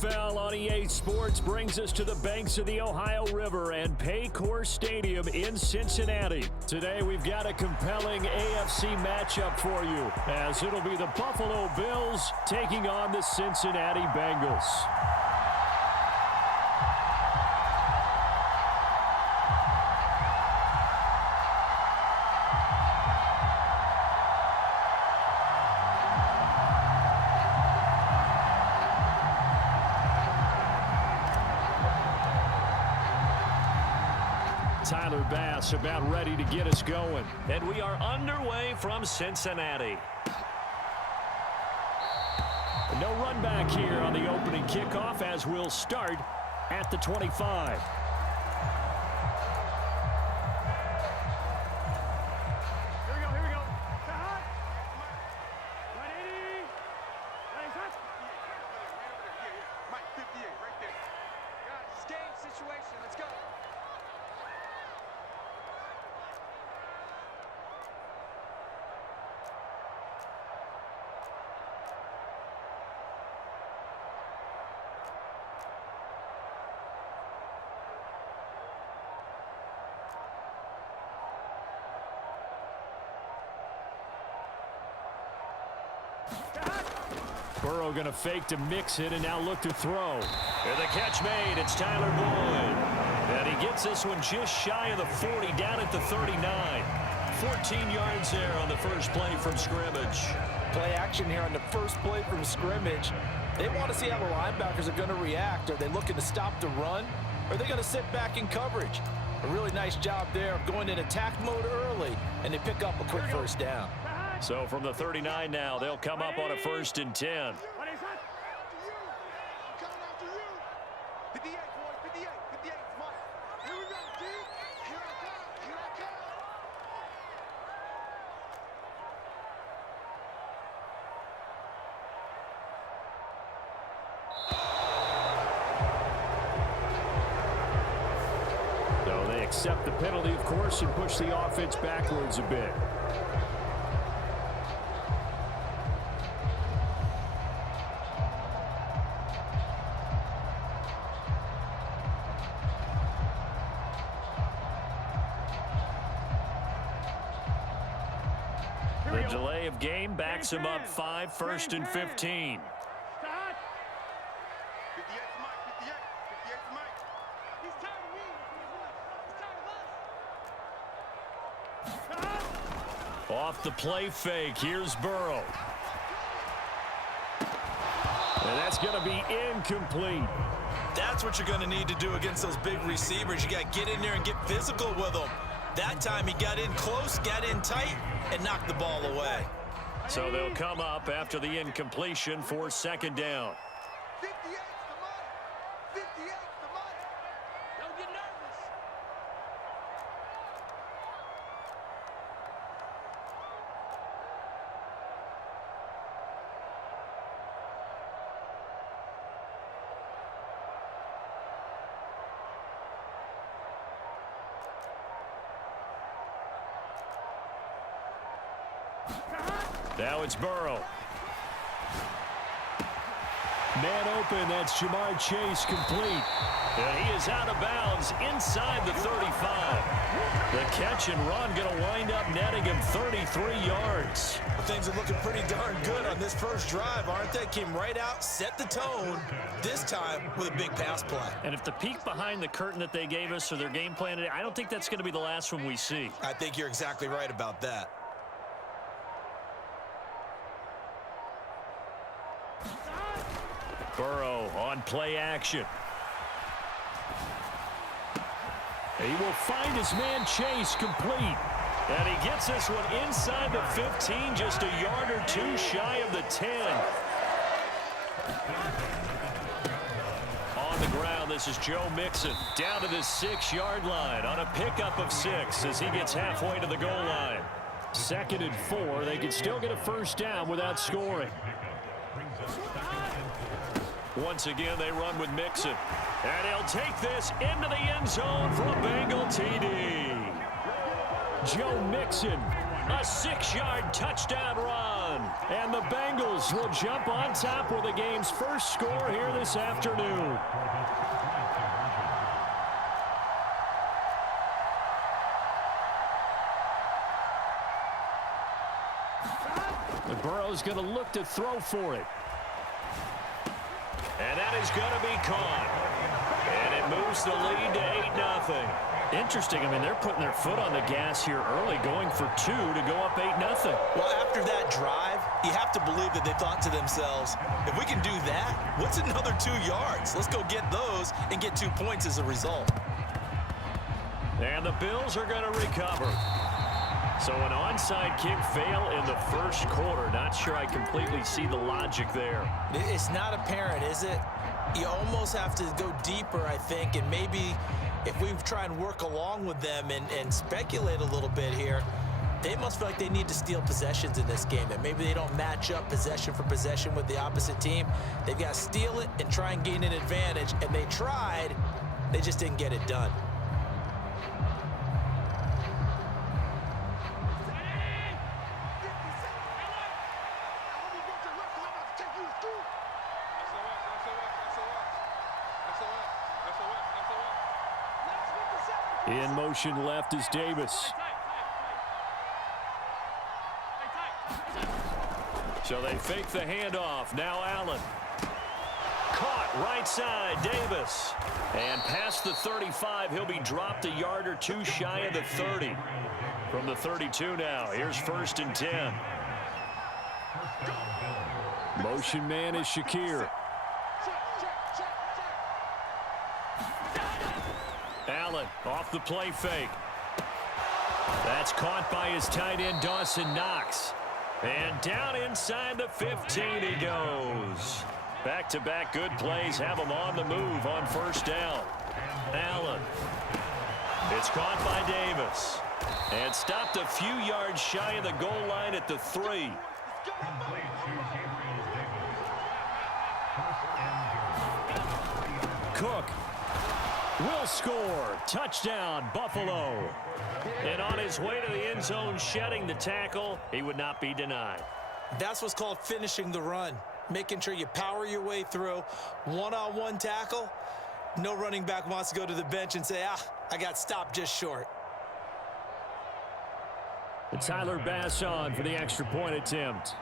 NFL on EA Sports brings us to the banks of the Ohio River and Paycor Stadium in Cincinnati. Today we've got a compelling AFC matchup for you, as it'll be the Buffalo Bills taking on the Cincinnati Bengals. Tyler Bass about ready to get us going. And we are underway from Cincinnati. No run back here on the opening kickoff as we'll start at the 25. Burrow going to fake to mix it and now look to throw. And the catch made. It's Tyler Boyd. And he gets this one just shy of the 40, down at the 39. 14 yards there on the first play from scrimmage. Play action here on the first play from scrimmage. They want to see how the linebackers are going to react. Are they looking to stop the run? Or are they going to sit back in coverage? A really nice job there of going in attack mode early, and they pick up a quick first down. So from the 39 now, they'll come up on a 1st and 10. So they accept the penalty, of course, and push the offense backwards a bit. The delay of game backs him up 5, 1st and 15. Off the play fake, here's Burrow. And that's going to be incomplete. That's what you're going to need to do against those big receivers. You got to get in there and get physical with them. That time he got in close, got in tight, and knocked the ball away. So they'll come up after the incompletion for 2nd down. 58's the money. 58's the money. Don't get nervous. Now it's Burrow. Man open, that's Jamar Chase complete. And he is out of bounds inside the 35. The catch and run going to wind up netting him 33 yards. Things are looking pretty darn good on this first drive, aren't they? Came right out, set the tone, this time with a big pass play. And if the peek behind the curtain that they gave us or their game plan today, I don't think that's going to be the last one we see. I think you're exactly right about that. Burrow on play action. He will find his man Chase complete. And he gets this one inside the 15, just a yard or two shy of the 10. On the ground, this is Joe Mixon down to the 6-yard line on a pickup of 6 as he gets halfway to the goal line. 2nd and 4. They can still get a first down without scoring. Once again, they run with Mixon. And he'll take this into the end zone for a Bengal TD. Joe Mixon. A 6-yard touchdown run. And the Bengals will jump on top with the game's first score here this afternoon. The Burrow's going to look to throw for it. And that is going to be caught. And it moves the lead to 8-0. Interesting. I mean, they're putting their foot on the gas here early, going for 2 to go up 8-0. Well, after that drive, you have to believe that they thought to themselves, if we can do that, what's another 2 yards? Let's go get those and get 2 points as a result. And the Bills are going to recover. So an onside kick fail in the first quarter. Not sure I completely see the logic there. It's not apparent, is it? You almost have to go deeper, I think, and maybe if we try and work along with them and speculate a little bit here, they must feel like they need to steal possessions in this game, and maybe they don't match up possession for possession with the opposite team. They've got to steal it and try and gain an advantage, and they tried. They just didn't get it done. In motion left is Davis. So they fake the handoff. Now Allen. Caught right side, Davis. And past the 35, he'll be dropped a yard or 2 shy of the 30. From the 32 now, here's 1st and 10. Motion man is Shakir. Allen off the play fake. That's caught by his tight end, Dawson Knox. And down inside the 15 he goes. Back-to-back good plays have him on the move on 1st down. Allen. It's caught by Davis. And stopped a few yards shy of the goal line at the 3. Cook will score. Touchdown, Buffalo. And on his way to the end zone, shedding the tackle, he would not be denied. That's what's called finishing the run, making sure you power your way through. One-on-one tackle, no running back wants to go to the bench and say, I got stopped just short. Tyler Bass on for the extra point attempt.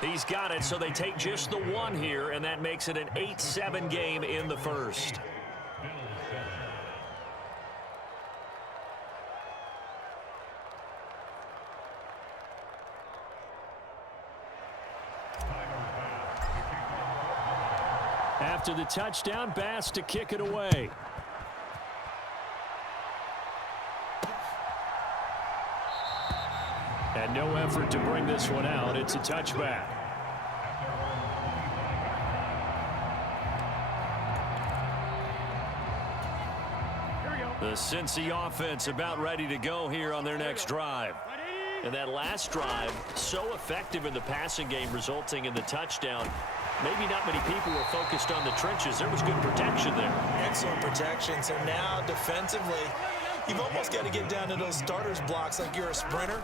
He's got it, so they take just the 1 here, and that makes it an 8-7 game in the first. After the touchdown, Bass to kick it away. And no effort to bring this one out. It's a touchback. The Cincy offense about ready to go here on their next drive. And that last drive, so effective in the passing game, resulting in the touchdown. Maybe not many people were focused on the trenches. There was good protection there. Excellent protection. So now defensively, you've almost got to get down to those starters blocks like you're a sprinter.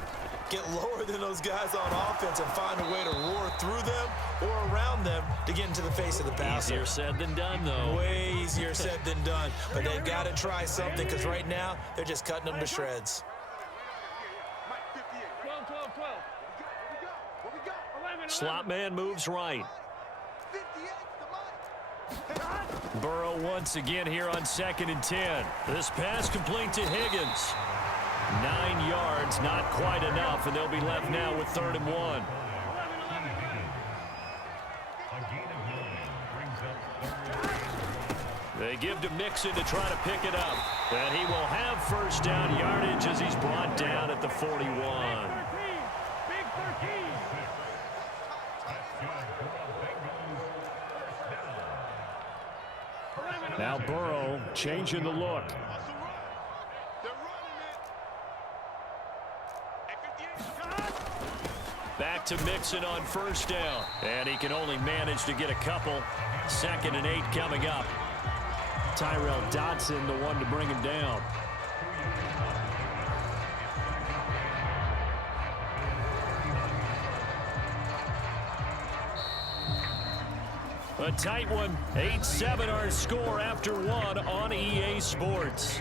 Get lower than those guys on offense and find a way to roar through them or around them to get into the face of the passer. Easier said than done, though. Way easier said than done. But they've got to try something because right now they're just cutting them to shreds. Slot man moves right. Burrow once again here on 2nd and 10. This pass complete to Higgins. 9 yards, not quite enough, and they'll be left now with 3rd and 1. They give to Mixon to try to pick it up. And he will have 1st down yardage as he's brought down at the 41. Now Burrow changing the look. Back to Mixon on 1st down. And he can only manage to get a couple. 2nd and 8 coming up. Tyrell Dodson, the one to bring him down. A tight one. 8-7 our score after one on EA Sports.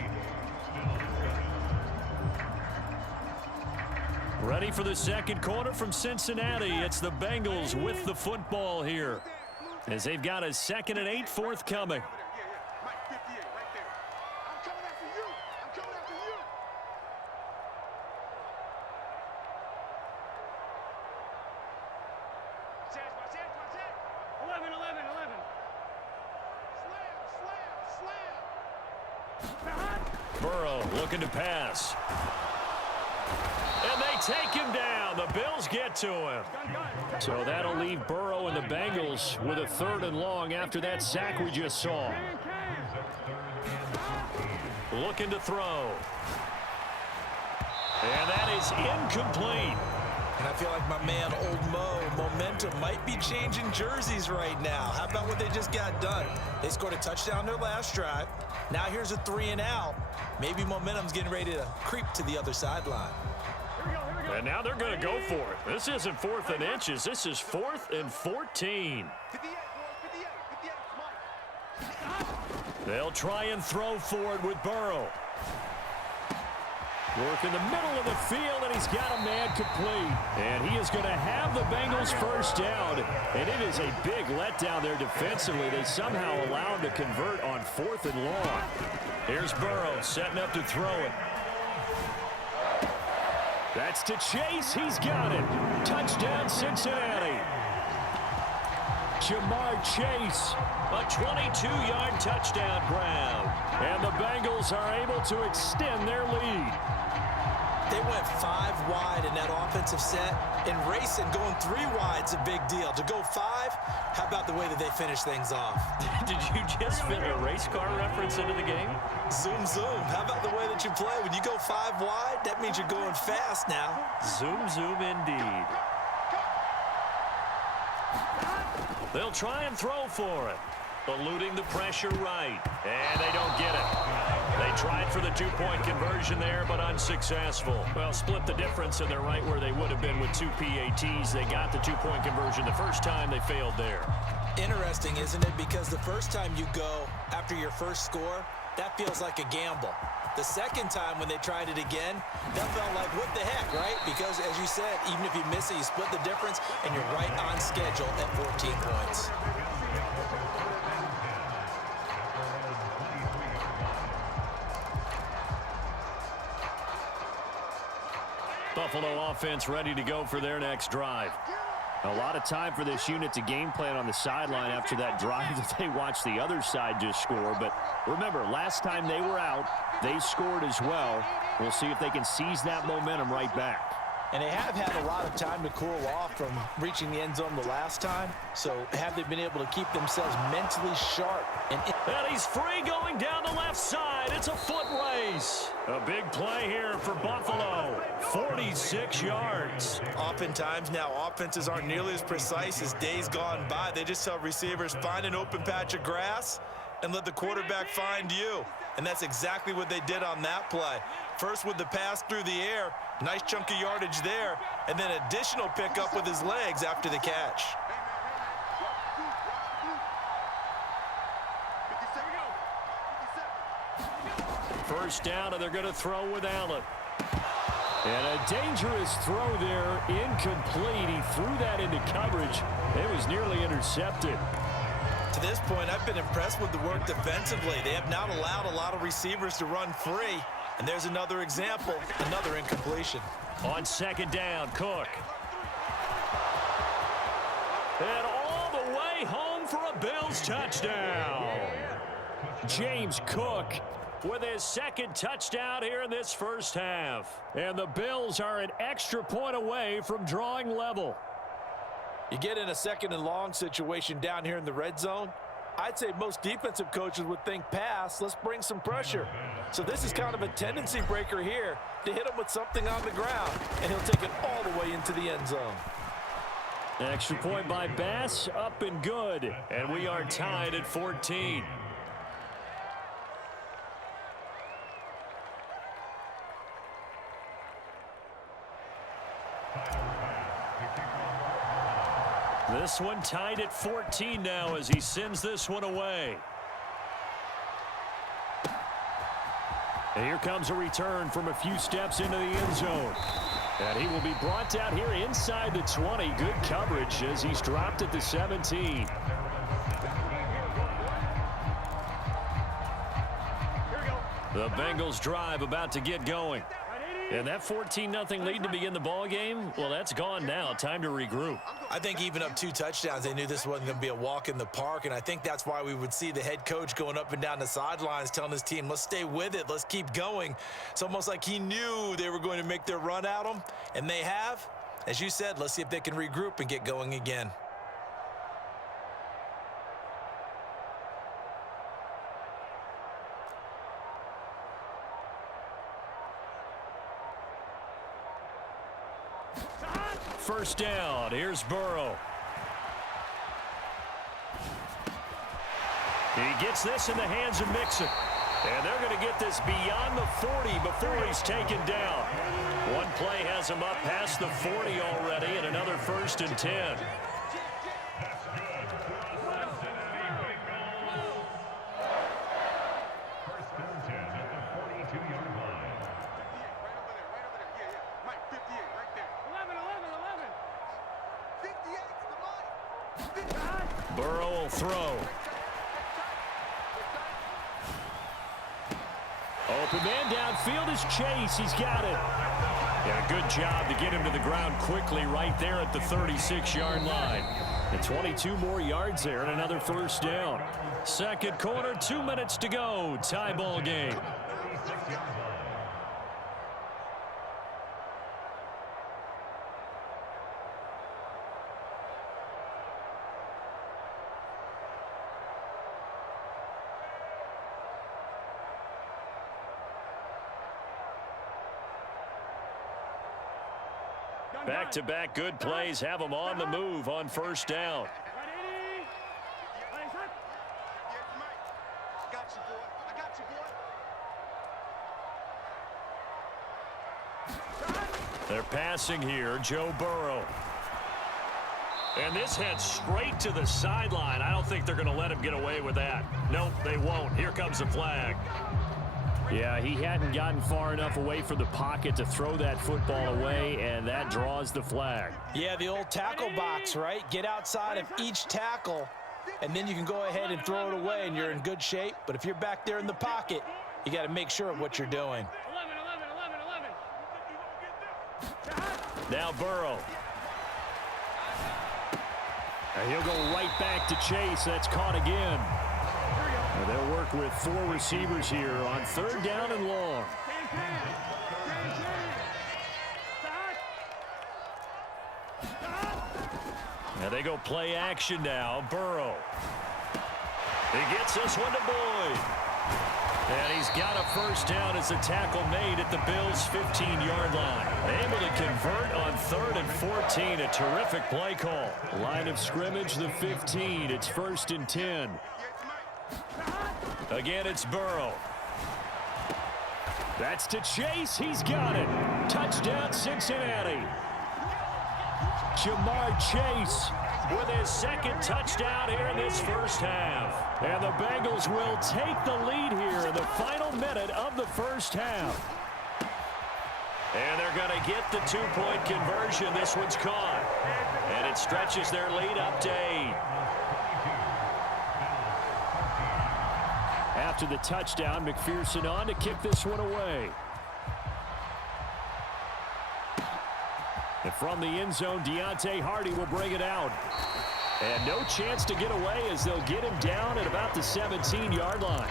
Ready for the second quarter from Cincinnati. It's the Bengals with the football here, as they've got a 2nd and 8 forthcoming. Burrow looking to pass. And they take him down. The Bills get to him. So that'll leave Burrow and the Bengals with a 3rd and long after that sack we just saw. Looking to throw. And that is incomplete. And I feel like my man, Old Mo, momentum might be changing jerseys right now. How about what they just got done? They scored a touchdown their last drive. Now here's a 3 and out. Maybe momentum's getting ready to creep to the other sideline. And now they're going to go for it. This isn't 4th and inches. This is 4th and 14. They'll try and throw for it with Burrow. Work in the middle of the field, and he's got a man complete. And he is going to have the Bengals first down. And it is a big letdown there defensively. They somehow allow him to convert on 4th and long. Here's Burrow setting up to throw it. That's to Chase. He's got it. Touchdown, Cincinnati. Jamar Chase, a 22-yard touchdown grab. And the Bengals are able to extend their lead. They went 5 wide in that offensive set, and racing going 3 wide's a big deal. To go 5, how about the way that they finish things off? Did you just fit a race car reference into the game? Zoom, zoom. How about the way that you play? When you go 5 wide, that means you're going fast now. Zoom, zoom indeed. They'll try and throw for it. Eluding the pressure right. And they don't get it. They tried for the 2-point conversion there, but unsuccessful. Well, split the difference, and they're right where they would have been with 2 PATs. They got the 2-point conversion the first time. They failed there. Interesting, isn't it? Because the first time you go after your first score, that feels like a gamble. The second time when they tried it again, that felt like, what the heck, right? Because, as you said, even if you miss it, you split the difference, and you're right on schedule at 14 points. Buffalo offense ready to go for their next drive. A lot of time for this unit to game plan on the sideline after that drive that they watched the other side just score. But remember, last time they were out, they scored as well. We'll see if they can seize that momentum right back. And they have had a lot of time to cool off from reaching the end zone the last time. So have they been able to keep themselves mentally sharp? And he's free going down the left side. It's a foot race. A big play here for Buffalo. 46 yards. Oftentimes now offenses aren't nearly as precise as days gone by. They just tell receivers, find an open patch of grass and let the quarterback find you. And that's exactly what they did on that play. First with the pass through the air, nice chunk of yardage there, and then additional pickup with his legs after the catch. First down, and they're going to throw with Allen. And a dangerous throw there, incomplete. He threw that into coverage. It was nearly intercepted. To this point, I've been impressed with the work defensively. They have not allowed a lot of receivers to run free. And there's another example, another incompletion. On second down, Cook. And all the way home for a Bills touchdown. James Cook with his second touchdown here in this first half. And the Bills are an extra point away from drawing level. You get in a 2nd and long situation down here in the red zone, I'd say most defensive coaches would think pass, let's bring some pressure. So this is kind of a tendency breaker here to hit him with something on the ground, and he'll take it all the way into the end zone. Extra point by Bass, up and good. And we are tied at 14. This one tied at 14 now as he sends this one away. And here comes a return from a few steps into the end zone. And he will be brought down here inside the 20. Good coverage as he's dropped at the 17. The Bengals drive about to get going. And that 14-0 lead to begin the ball game, well, that's gone now. Time to regroup. I think even up 2 touchdowns, they knew this wasn't going to be a walk in the park, and I think that's why we would see the head coach going up and down the sidelines telling his team, let's stay with it, let's keep going. It's almost like he knew they were going to make their run at him, and they have. As you said, let's see if they can regroup and get going again. First down. Here's Burrow. He gets this in the hands of Mixon. And they're going to get this beyond the 40 before he's taken down. One play has him up past the 40 already, and another 1st and 10. Burrow will throw. Open man downfield is Chase. He's got it. Yeah, good job to get him to the ground quickly right there at the 36-yard line. And 22 more yards there and another first down. Second quarter, 2 minutes to go. Tie ball game. Back-to-back good plays have them on the move on first down. They're passing here, Joe Burrow. And this heads straight to the sideline. I don't think they're going to let him get away with that. Nope, they won't. Here comes the flag. Yeah, he hadn't gotten far enough away from the pocket to throw that football away, and that draws the flag. Yeah, the old tackle box, right? Get outside of each tackle, and then you can go ahead and throw it away, and you're in good shape. But if you're back there in the pocket, you got to make sure of what you're doing. 11. Now Burrow. And he'll go right back to Chase. That's caught again. And they'll work with 4 receivers here on 3rd down and long. Now they go play action now. Burrow. He gets this one to Boyd. And he's got a first down as the tackle made at the Bills' 15-yard line. Able to convert on 3rd and 14. A terrific play call. Line of scrimmage, the 15. It's 1st and 10. Again, it's Burrow. That's to Chase. He's got it. Touchdown, Cincinnati. Jamar Chase with his 2nd touchdown here in this first half. And the Bengals will take the lead here in the final minute of the first half. And they're going to get the 2-point conversion. This one's caught. And it stretches their lead up to 8. After the touchdown, McPherson on to kick this one away. And from the end zone, Deontay Hardy will bring it out. And no chance to get away as they'll get him down at about the 17-yard line.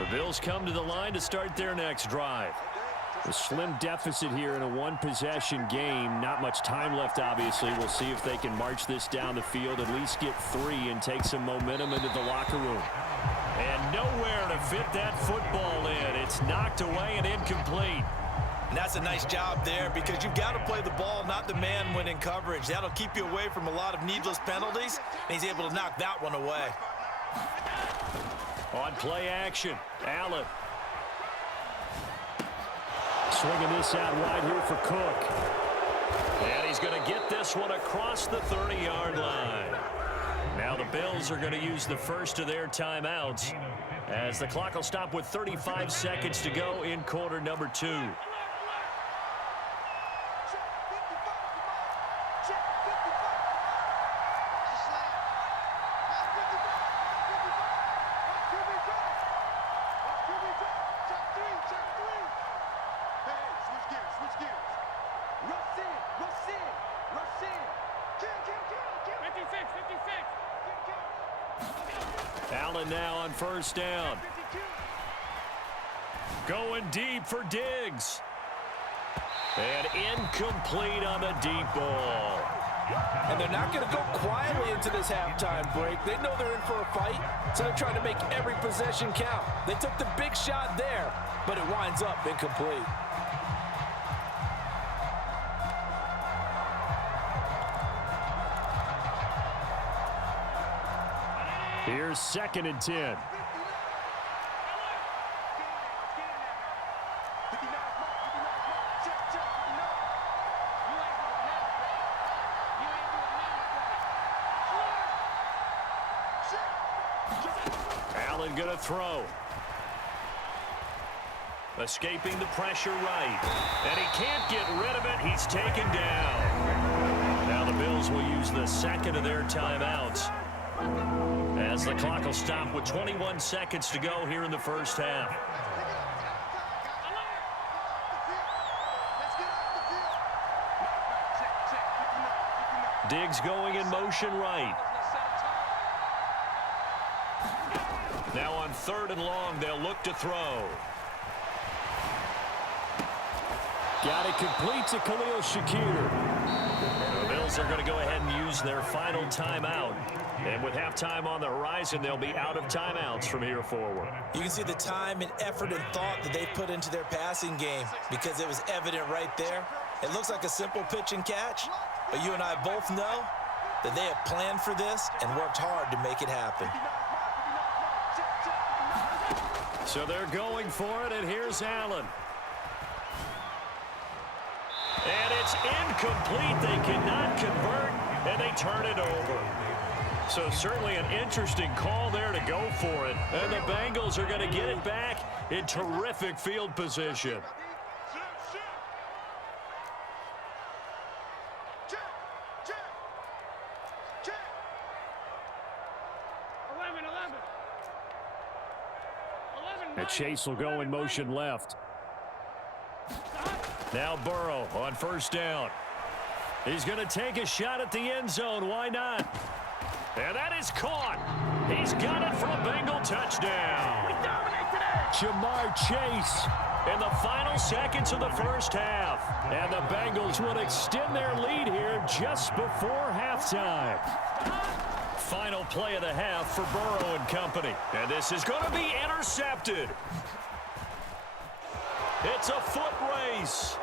The Bills come to the line to start their next drive. A slim deficit here in a one-possession game. Not much time left, obviously. We'll see if they can march this down the field, at least get 3 and take some momentum into the locker room. And nowhere to fit that football in. It's knocked away and incomplete. And that's a nice job there because you've got to play the ball, not the man when in coverage. That'll keep you away from a lot of needless penalties, and he's able to knock that one away. On play action, Allen. Swinging this out wide here for Cook. And he's going to get this one across the 30-yard line. Now the Bills are going to use the first of their timeouts as the clock will stop with 35 seconds to go in quarter number 2. Allen now on first down. Going deep for Diggs. And incomplete on the deep ball. And they're not going to go quietly into this halftime break. They know they're in for a fight, so they're trying to make every possession count. They took the big shot there, but it winds up incomplete. Here's 2nd and 10. Allen going to throw. Escaping the pressure right. And he can't get rid of it. He's taken down. Now the Bills will use the second of their timeouts as the clock will stop with 21 seconds to go here in the first half. Diggs going in motion right. Now on 3rd and long, they'll look to throw. Got it complete to Khalil Shakir. The Bills are going to go ahead and use their final timeout. And with halftime on the horizon, they'll be out of timeouts from here forward. You can see the time and effort and thought that they put into their passing game because it was evident right there. It looks like a simple pitch and catch, but you and I both know that they have planned for this and worked hard to make it happen. So they're going for it, and here's Allen. And it's incomplete. They cannot convert, and they turn it over. So certainly an interesting call there to go for it. And the Bengals are going to get it back in terrific field position. And Chase will go in motion left. Now Burrow on first down. He's going to take a shot at the end zone. Why not? And that is caught. He's got it for a Bengal touchdown. Jamar Chase In the final seconds of the first half. and the Bengals will extend their lead here just before halftime. Final play of the half for Burrow and company. And this is going to be intercepted. It's a foot race.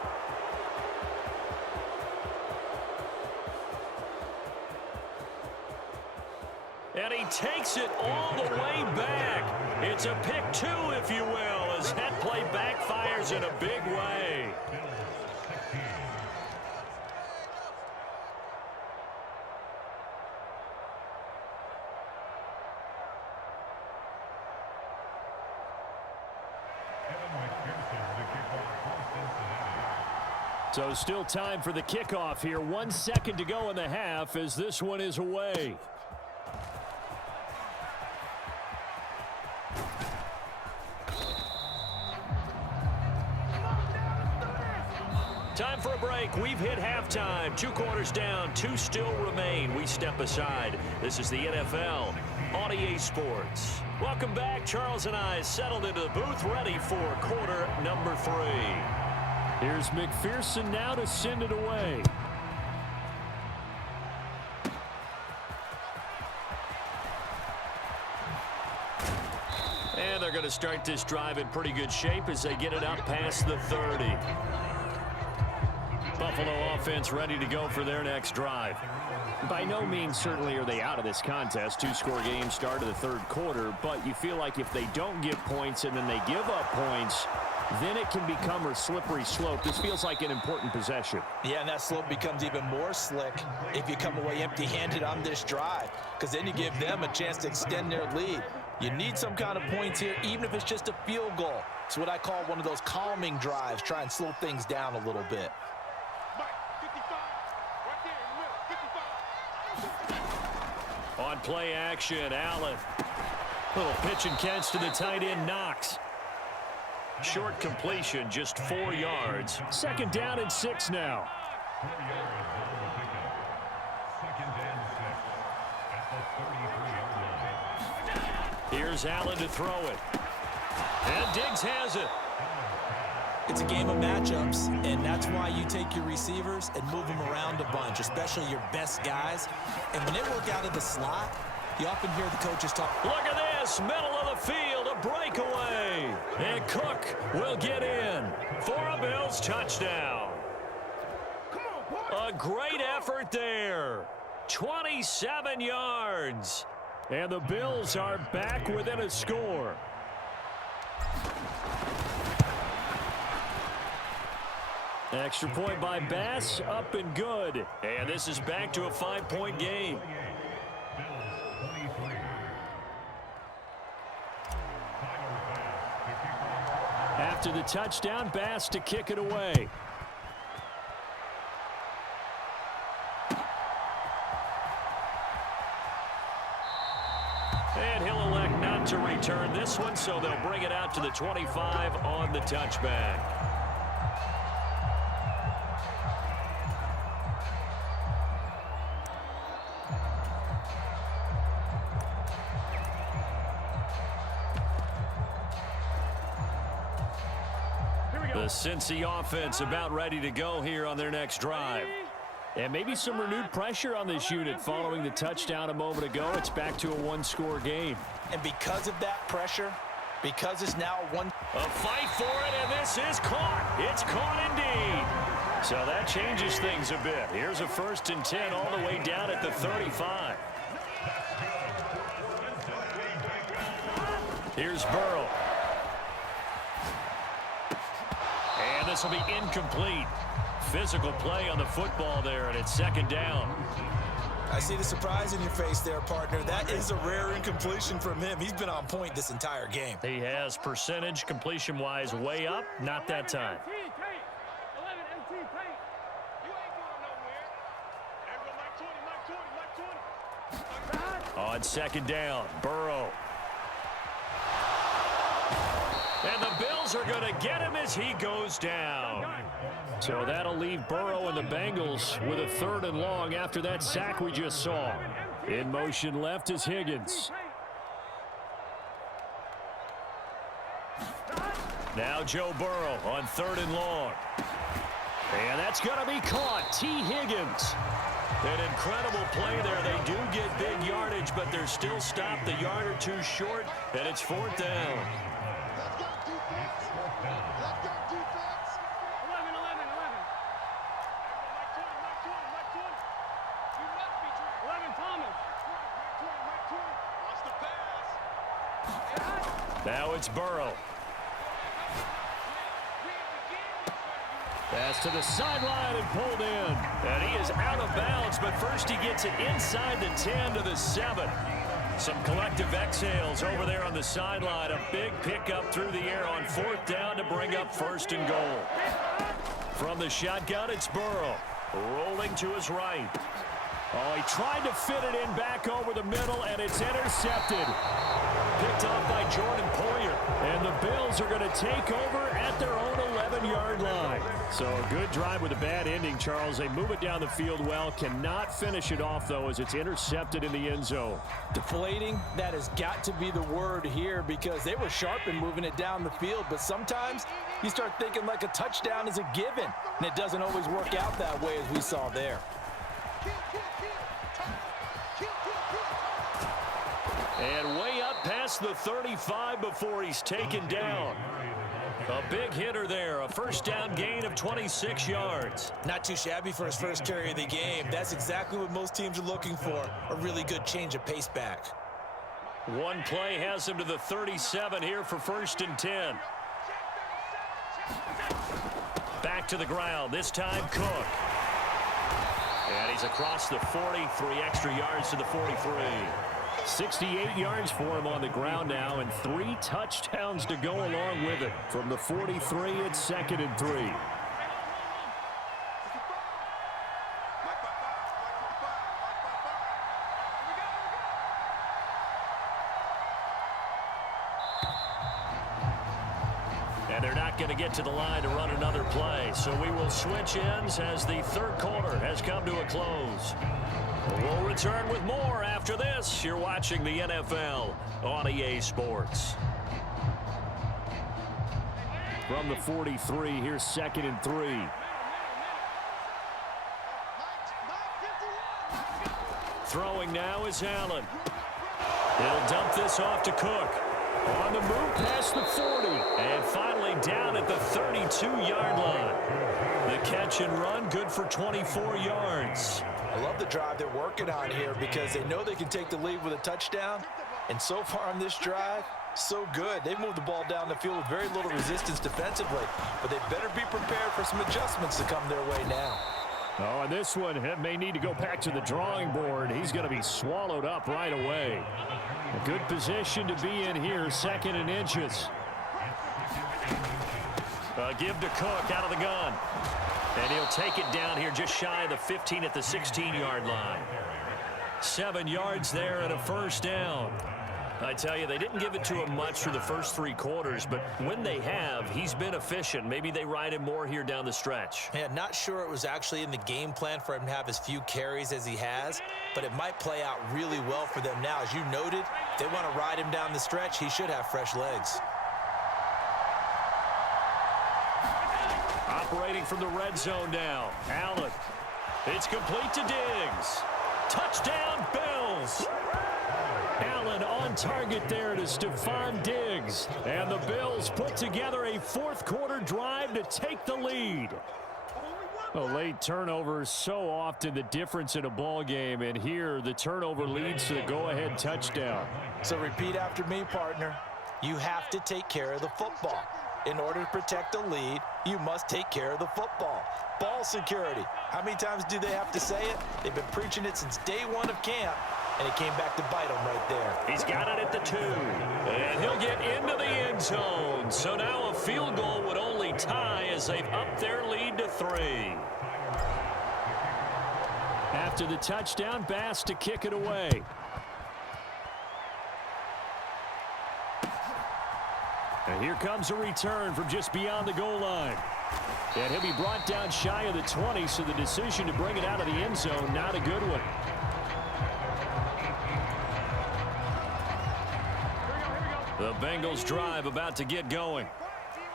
And he takes it all the way back. It's a pick two, if you will, as that play backfires in a big way. So still time for the kickoff here. 1 second to go in the half as this one is away. Time for a break. We've hit halftime. 2 quarters down. 2 still remain. We step aside. This is the NFL on EA Sports. Welcome back. Charles and I settled into the booth, ready for quarter number 3. Here's McPherson now to send it away. And they're going to start this drive in pretty good shape as they get it up past the 30. Buffalo offense ready to go for their next drive. By no means certainly are they out of this contest. Two-score game, start of the third quarter, but you feel like if they don't get points and then they give up points, then it can become a slippery slope. This feels like an important possession. Yeah, and that slope becomes even more slick if you come away empty-handed on this drive, because then you give them a chance to extend their lead. You need some kind of points here, even if it's just a field goal. It's what I call one of those calming drives. Try and slow things down a little bit. On play action, Allen. Little pitch and catch to the tight end, Knox. Short completion, just 4 yards. Second down and 6 now. Here's Allen to throw it. And Diggs has it. It's a game of matchups, and that's why you take your receivers and move them around a bunch, especially your best guys. And when they work out of the slot, you often hear the coaches talk. Look at this, middle of the field, a breakaway. And Cook will get in for a Bills touchdown. A great effort there. 27 yards. And the Bills are back within a score. Extra point by Bass, up and good. And this is back to a 5-point game. After the touchdown, Bass to kick it away. And he'll elect not to return this one, so they'll bring it out to the 25 on the touchback. The Cincy offense about ready to go here on their next drive. And maybe some renewed pressure on this unit following the touchdown a moment ago. It's back to a one-score game. And because of that pressure, because it's now a fight for it, and this is caught. It's caught indeed. So that changes things a bit. Here's a 1st and 10 all the way down at the 35. Here's Burrow. And this will be incomplete. Physical play on the football there, and it's 2nd down. I see the surprise in your face there, partner. That is a rare incompletion from him. He's been on point this entire game. He has percentage completion-wise way up. Not that time. On 2nd down, Burrow. And the Bills are going to get him as he goes down. So that'll leave Burrow and the Bengals with a 3rd and long after that sack we just saw. In motion left is Higgins. Now Joe Burrow on 3rd and long. And that's going to be caught. T. Higgins. An incredible play there. They do get big yardage, but they're still stopped a yard or two short, and it's 4th down. Now it's Burrow. Pass to the sideline and pulled in. And he is out of bounds, but first he gets it inside the 10 to the 7. Some collective exhales over there on the sideline. A big pickup through the air on 4th down to bring up 1st and goal. From the shotgun, it's Burrow. Rolling to his right. Oh, he tried to fit it in back over the middle, and it's intercepted. Picked off by Jordan Poyer. And the Bills are going to take over at their own 11-yard line. So a good drive with a bad ending, Charles. They move it down the field well. Cannot finish it off, though, as it's intercepted in the end zone. Deflating, that has got to be the word here, because they were sharp in moving it down the field. But sometimes you start thinking like a touchdown is a given, and it doesn't always work out that way as we saw there. And way up past the 35 before he's taken down. A big hitter there, a first down gain of 26 yards. Not too shabby for his first carry of the game. That's exactly what most teams are looking for, a really good change of pace back. One play has him to the 37 here for 1st and 10. Back to the ground, this time Cook. And he's across the 40, 3 extra yards to the 43. 68 yards for him on the ground now, and 3 touchdowns to go along with it. From the 43, it's 2nd and 3. And they're not going to get to the line to run another play, so we will switch ends as the 3rd quarter has come to a close. We'll return with more after this. You're watching the NFL on EA Sports. From the 43, here's 2nd and 3. Throwing now is Allen. He'll dump this off to Cook. On the move past the 40. And finally down at the 32-yard line. The catch and run good for 24 yards. I love the drive they're working on here because they know they can take the lead with a touchdown. And so far on this drive, so good. They've moved the ball down the field with very little resistance defensively. But they better be prepared for some adjustments to come their way now. Oh, and this one may need to go back to the drawing board. He's going to be swallowed up right away. A good position to be in here, 2nd and inches. Give to Cook out of the gun. And he'll take it down here just shy of the 15 at the 16-yard line. 7 yards there and a first down. I tell you, they didn't give it to him much for the first 3 quarters, but when they have, he's been efficient. Maybe they ride him more here down the stretch. Yeah, not sure it was actually in the game plan for him to have as few carries as he has, but it might play out really well for them now. As you noted, if they want to ride him down the stretch, he should have fresh legs. Operating from the red zone now. Allen. It's complete to Diggs. Touchdown, Bills. Allen on target there to Stephon Diggs. And the Bills put together a 4th quarter drive to take the lead. A late turnover, so often the difference in a ball game, and here the turnover leads to the go-ahead touchdown. So repeat after me, partner. You have to take care of the football. In order to protect a lead, you must take care of the football. Ball security. How many times do they have to say it? They've been preaching it since day 1 of camp, and it came back to bite them right there. He's got it at the 2. And he'll get into the end zone. So now a field goal would only tie as they've upped their lead to 3. After the touchdown, Bass to kick it away. And here comes a return from just beyond the goal line. And he'll be brought down shy of the 20, so the decision to bring it out of the end zone, not a good one. The Bengals drive about to get going.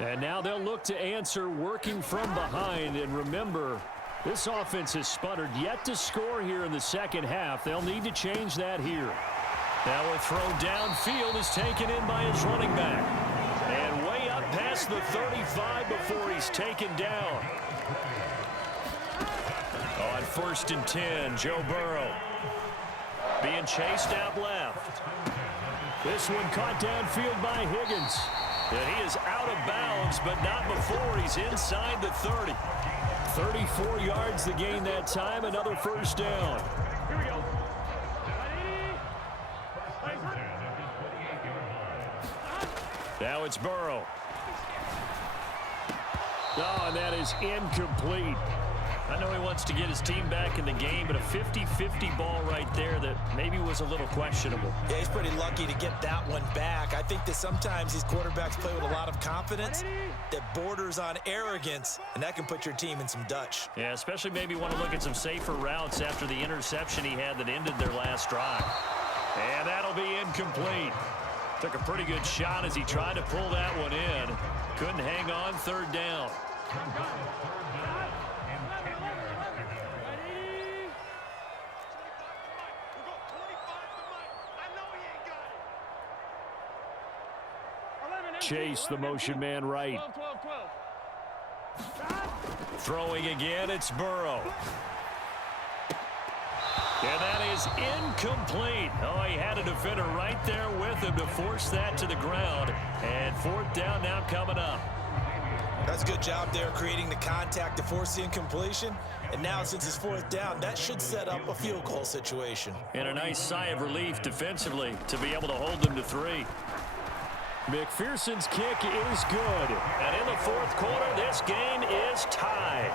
And now they'll look to answer working from behind. And remember, this offense has sputtered yet to score here in the second half. They'll need to change that here. Now a throw downfield is taken in by his running back. And way up past the 35 before he's taken down. On 1st and 10, Joe Burrow. Being chased out left. This one caught downfield by Higgins. And he is out of bounds, but not before he's inside the 30. 34 yards the gain that time, another first down. Here we go. Now it's Burrow. Oh, and that is incomplete. I know he wants to get his team back in the game, but a 50-50 ball right there that maybe was a little questionable. Yeah, he's pretty lucky to get that one back. I think that sometimes these quarterbacks play with a lot of confidence that borders on arrogance, and that can put your team in some Dutch. Yeah, especially maybe want to look at some safer routes after the interception he had that ended their last drive. And that'll be incomplete. Took a pretty good shot as he tried to pull that one in. Couldn't hang on, 3rd down. Chase the motion man right. Throwing again, it's Burrow. And that is incomplete. Oh, he had a defender right there with him to force that to the ground. And fourth down now coming up. That's a good job there creating the contact to force the incompletion. And now since it's fourth down, that should set up a field goal situation. And a nice sigh of relief defensively to be able to hold them to 3. McPherson's kick is good. And in the fourth quarter, this game is tied.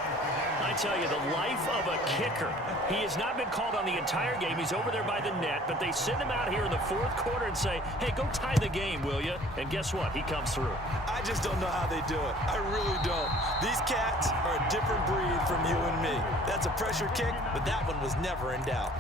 I tell you, the life of a kicker. He has not been called on the entire game. He's over there by the net, but they send him out here in the fourth quarter and say, hey, go tie the game, will you? And guess what? He comes through. I just don't know how they do it. I really don't. These cats are a different breed from you and me. That's a pressure kick, but that one was never in doubt.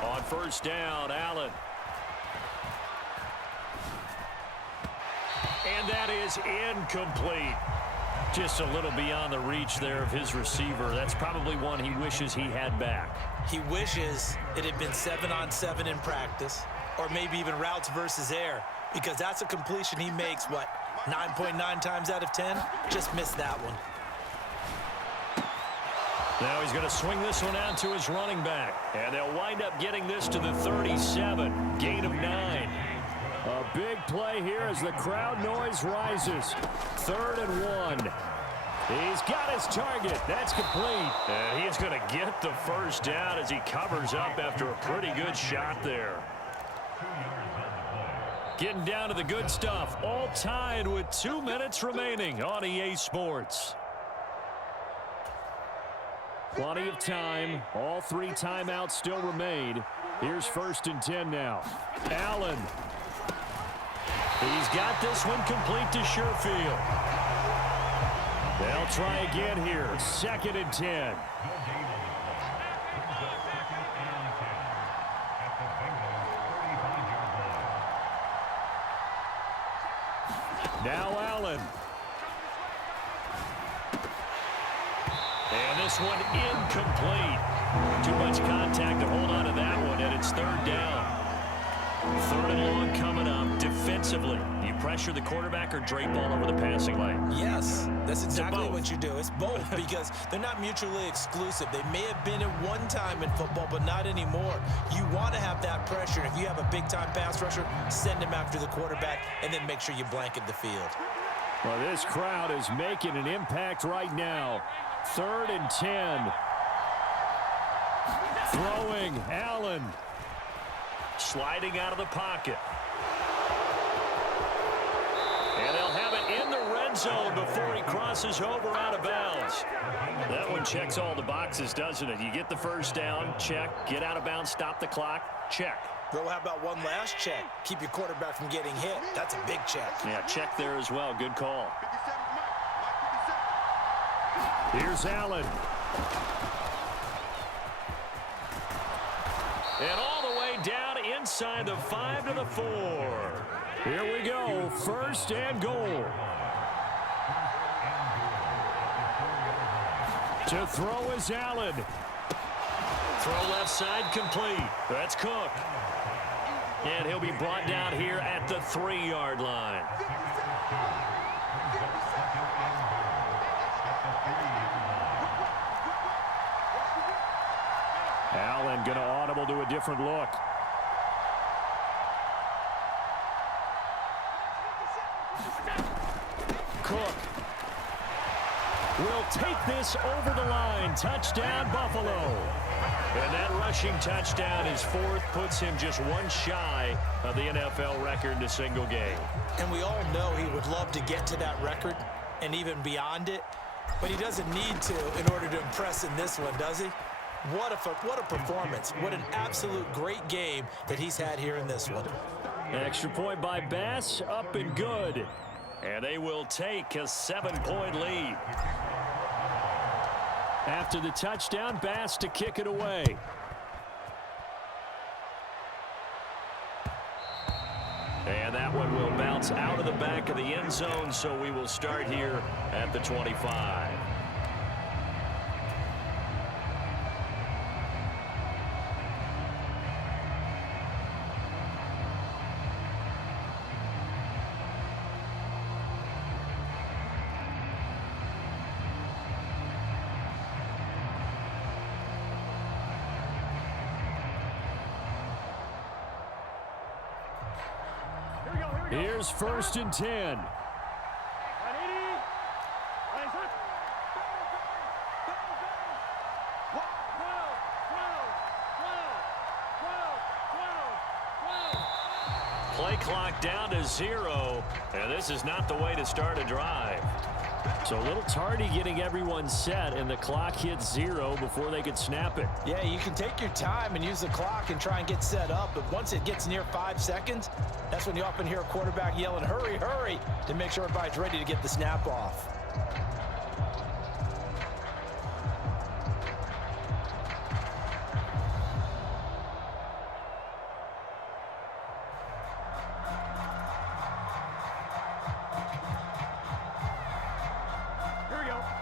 On first down, Allen. And that is incomplete. Just a little beyond the reach there of his receiver. That's probably one he wishes he had back. He wishes it had been 7-on-7 in practice, or maybe even routes versus air, because that's a completion he makes, 9.9 times out of 10? Just missed that one. Now he's going to swing this one out to his running back. And they'll wind up getting this to the 37. Gain of 9. A big play here as the crowd noise rises. 3rd and 1. He's got his target. That's complete. And he's going to get the first down as he covers up after a pretty good shot there. Getting down to the good stuff. All tied with 2 minutes remaining on EA Sports. Plenty of time. All 3 timeouts still remain. Here's 1st and 10 now. Allen. He's got this one complete to Sherfield. They'll try again here. 2nd and 10. Now Allen. And this one incomplete. Too much contact to hold on to that one, and it's 3rd down. 3rd and long coming up. Defensively, you pressure the quarterback or drape all over the passing lane? Yes, that's exactly both. what you do. It's both because they're not mutually exclusive. They may have been at one time in football, but not anymore. You want to have that pressure. If you have a big-time pass rusher, send him after the quarterback, and then make sure you blanket the field. Well, this crowd is making an impact right now. 3rd and 10. Throwing, Allen. Sliding out of the pocket. And they'll have it in the red zone before he crosses over out of bounds. That one checks all the boxes, doesn't it? You get the first down, check. Get out of bounds, stop the clock, check. Bro, how about one last check? Keep your quarterback from getting hit. That's a big check. Yeah, check there as well. Good call. Here's Allen. And all the way down inside the 5 to the 4. Here we go. 1st and goal. To throw is Allen. Throw left side complete. That's Cook. And he'll be brought down here at the 3-yard line. Allen going to audible to a different look. Cook will take this over the line. Touchdown, Buffalo. And that rushing touchdown is 4th, puts him just one shy of the NFL record in a single game. And we all know he would love to get to that record and even beyond it, but he doesn't need to in order to impress in this one, does he? What a performance. What an absolute great game that he's had here in this one. Extra point by Bass, up and good. And they will take a 7-point lead. After the touchdown, Bass to kick it away. And that one will bounce out of the back of the end zone, so we will start here at the 25. Here's 1st and 10. Play clock down to 0, and this is not the way to start a drive. So a little tardy getting everyone set, and the clock hits 0 before they could snap it. Yeah, you can take your time and use the clock and try and get set up, but once it gets near 5 seconds, that's when you often hear a quarterback yelling, hurry, hurry, to make sure everybody's ready to get the snap off.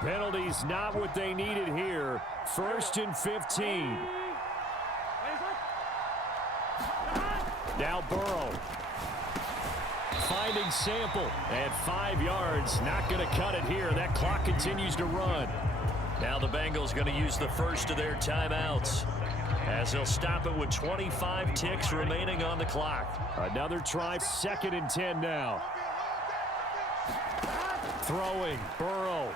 Penalties not what they needed here. 1st and 15. Now Burrow. Finding Sample at 5 yards. Not going to cut it here. That clock continues to run. Now the Bengals going to use the first of their timeouts, as they'll stop it with 25 ticks remaining on the clock. Another try. 2nd and 10 now. Throwing. Burrow.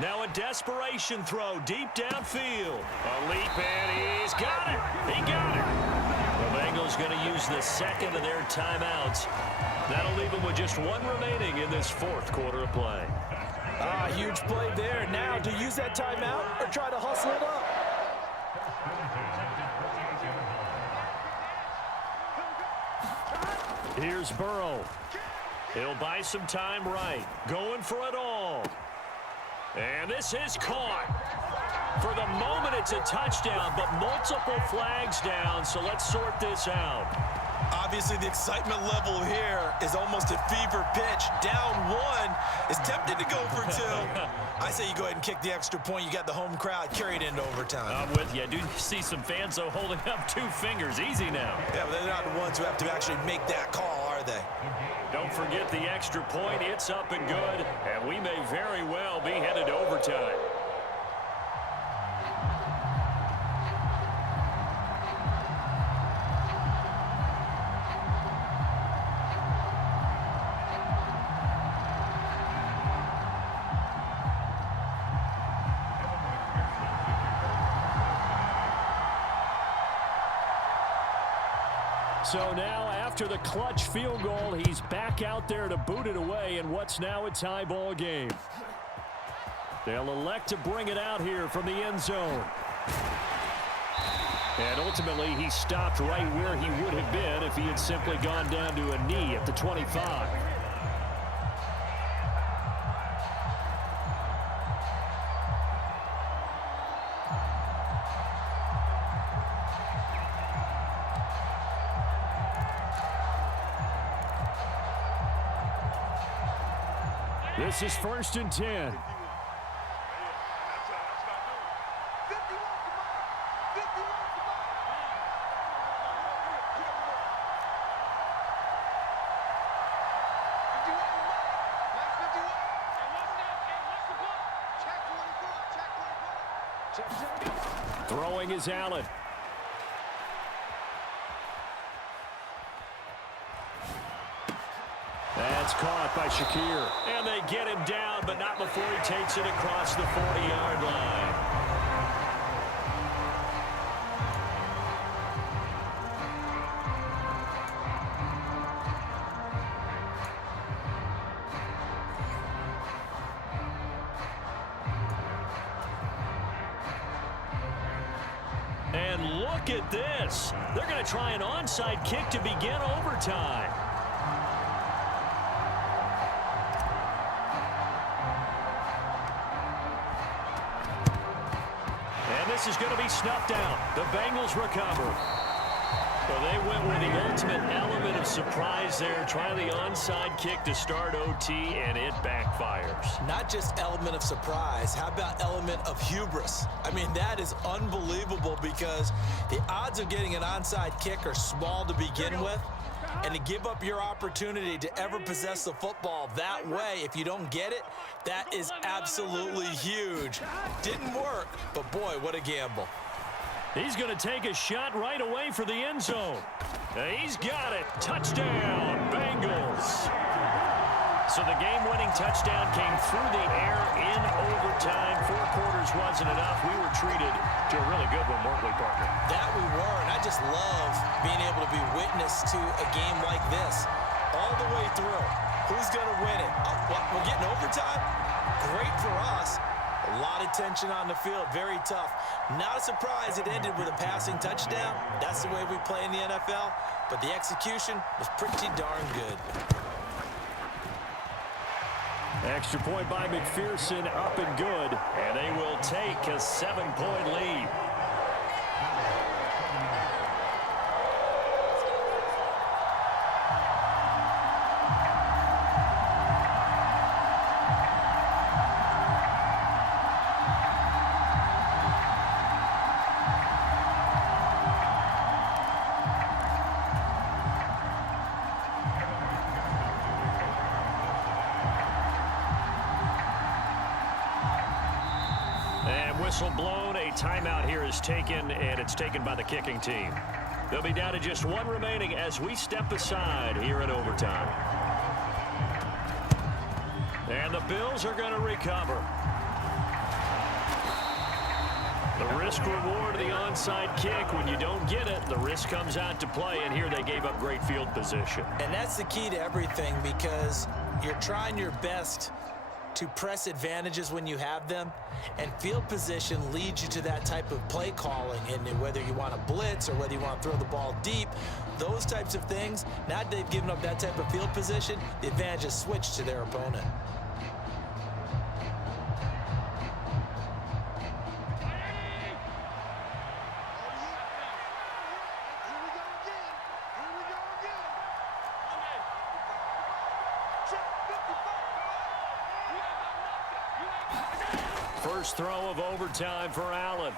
Now a desperation throw deep downfield. A leap, and he's got it. He got it. The Bengals going to use the second of their timeouts. That'll leave them with just 1 remaining in this 4th quarter of play. Huge play there. Now, to use that timeout or try to hustle it up? Here's Burrow. He'll buy some time right. Going for it all. And this is caught. For the moment, it's a touchdown, but multiple flags down, so let's sort this out. Obviously, the excitement level here is almost at fever pitch. Down 1 is tempted to go for 2. I say you go ahead and kick the extra point. You got the home crowd carried into overtime. I'm with you. I do see some fans, though, holding up 2 fingers. Easy now. Yeah, but they're not the ones who have to actually make that call, are they? Don't forget the extra point. It's up and good, and we may very well be headed to overtime. So now, after the clutch field goal, he's back out there to boot it away in what's now a tie ball game. They'll elect to bring it out here from the end zone. And ultimately, he stopped right where he would have been if he had simply gone down to a knee at the 25. This is 1st and 10. Throwing is Allen. That's caught by Shakir. And they get him down, but not before he takes it across the 40-yard line. And look at this. They're going to try an onside kick to begin overtime. this is going to be snuffed out. The Bengals recover. So they went with the ultimate element of surprise there, trying the onside kick to start OT, and it backfires. Not just element of surprise. How about element of hubris? I mean, that is unbelievable because the odds of getting an onside kick are small to begin with. And to give up your opportunity to ever possess the football that way, if you don't get it, that is absolutely huge. Didn't work, but boy, what a gamble. He's going to take a shot right away for the end zone. He's got it. Touchdown, Bengals. So the game-winning touchdown came through the air in overtime. 4 quarters wasn't enough. We were treated to a really good one, weren't we, partner? That we were, and I just love being able to be witness to a game like this all the way through. Who's going to win it? We're getting overtime? Great for us. A lot of tension on the field, very tough. Not a surprise it ended with a passing touchdown. That's the way we play in the NFL, but the execution was pretty darn good. Extra point by McPherson, up and good. And they will take a 7-point lead. Whistle blown, a timeout here is taken, and it's taken by the kicking team. They'll be down to just 1 remaining as we step aside here in overtime. And the Bills are going to recover. The risk reward of the onside kick. When you don't get it, the risk comes out to play, and here they gave up great field position. And that's the key to everything because you're trying your best to press advantages when you have them, and field position leads you to that type of play calling, and whether you want to blitz or whether you want to throw the ball deep, those types of things. Now that they've given up that type of field position, the advantage is switched to their opponent. First throw of overtime for Allen.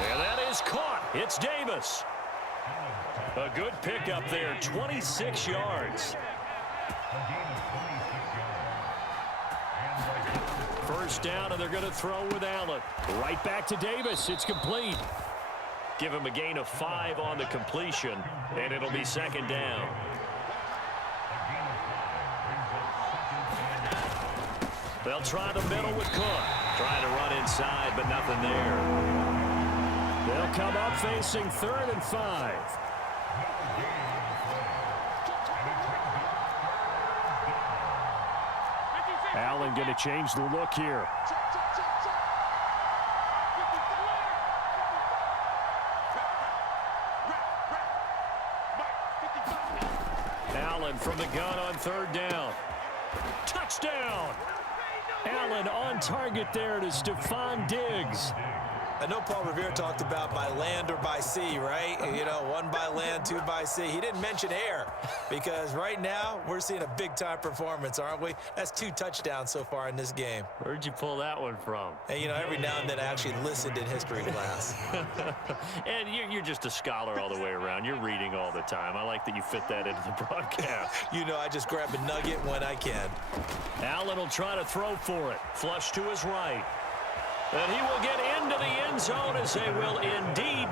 And that is caught. It's Davis. A good pickup there, 26 yards. First down, and they're going to throw with Allen. Right back to Davis. It's complete. Give him a gain of 5 on the completion, and it'll be second down. They'll try the middle with Cook. Trying to run inside, but nothing there. They'll come up facing 3rd and 5. Allen going to change the look here. Allen from the gun on 3rd down. Touchdown! Allen on target there to Stephon Diggs. I know Paul Revere talked about by land or by sea, right? You know, 1 by land, 2 by sea. He didn't mention air because right now we're seeing a big-time performance, aren't we? That's 2 touchdowns so far in this game. Where'd you pull that one from? And, you know, every now and then I actually listened in history class. And you're just a scholar all the way around. You're reading all the time. I like that you fit that into the broadcast. You know, I just grab a nugget when I can. Allen will try to throw for it. Flush to his right. And he will get into the end zone as they will indeed